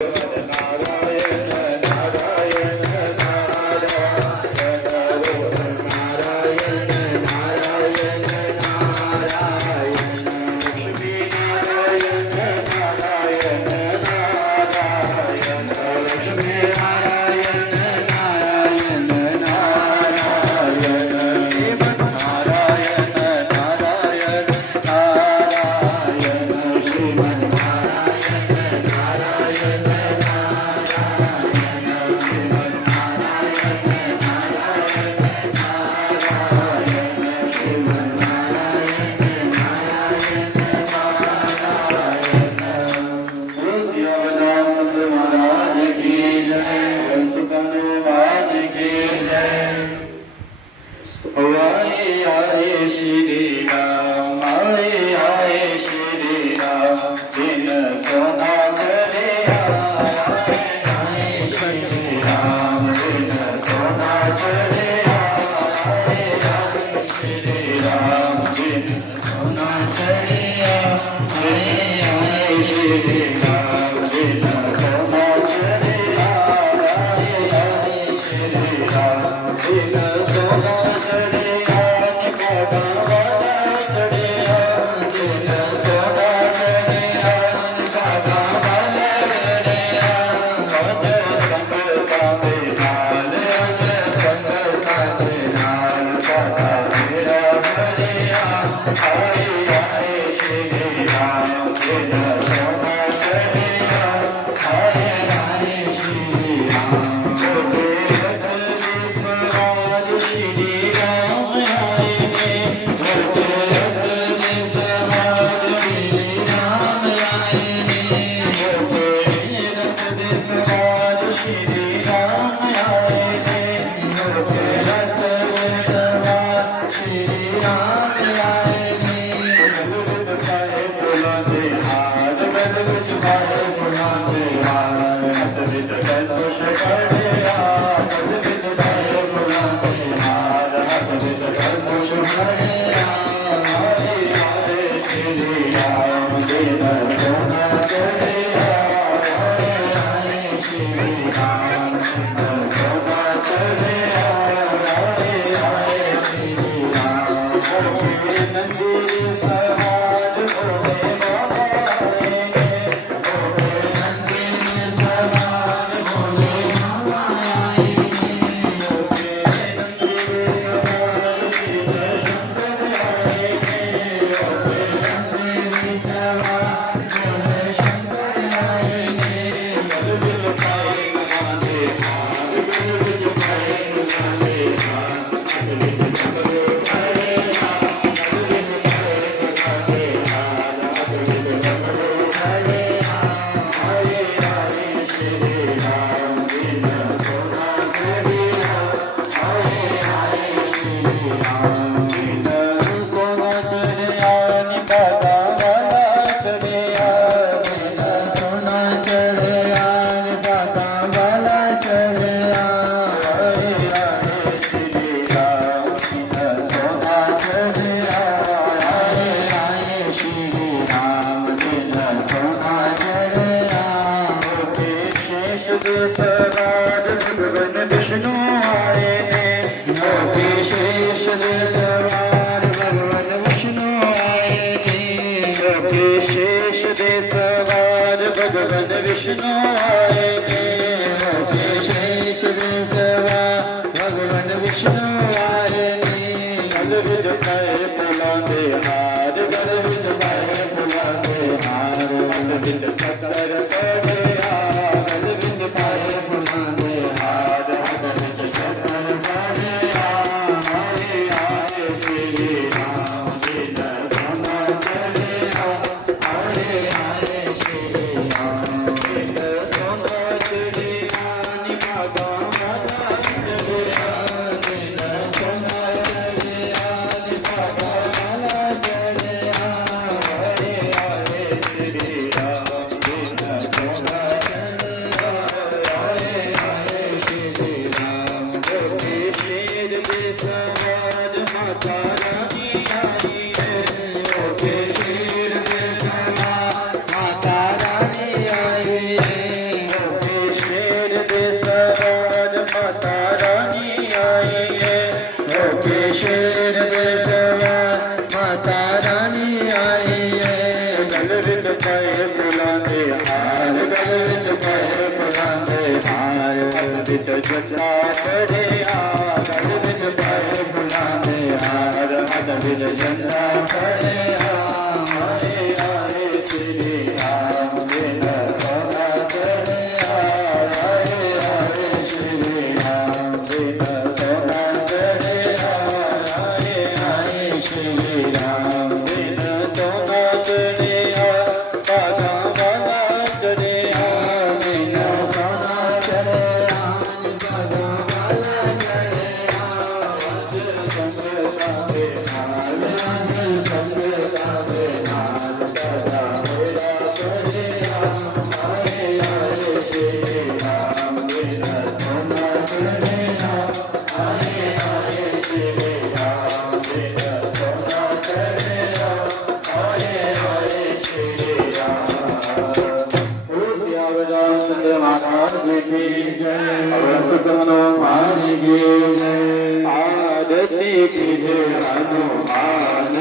Hare विच जटा करे गढ़ विच पाए फुलां दे हार हद विच जटा करे हरे हरे श्री राम बिन सोना करे हरे हरे श्री राम बिन सोना करे हरे हरे श्री राम बिन सोना करे पागा वाला करे बिन सोना करे पागा वाला करे संग सावे नाल संग सावे नाल सदा मेरा करे हरे हरे श्री राम बिन सोना करे हरे हरे श्री राम बिन सोना करे हरे हरे श्री राम। महाराज की जय हनुमान की जय आरती की जय हनुमान।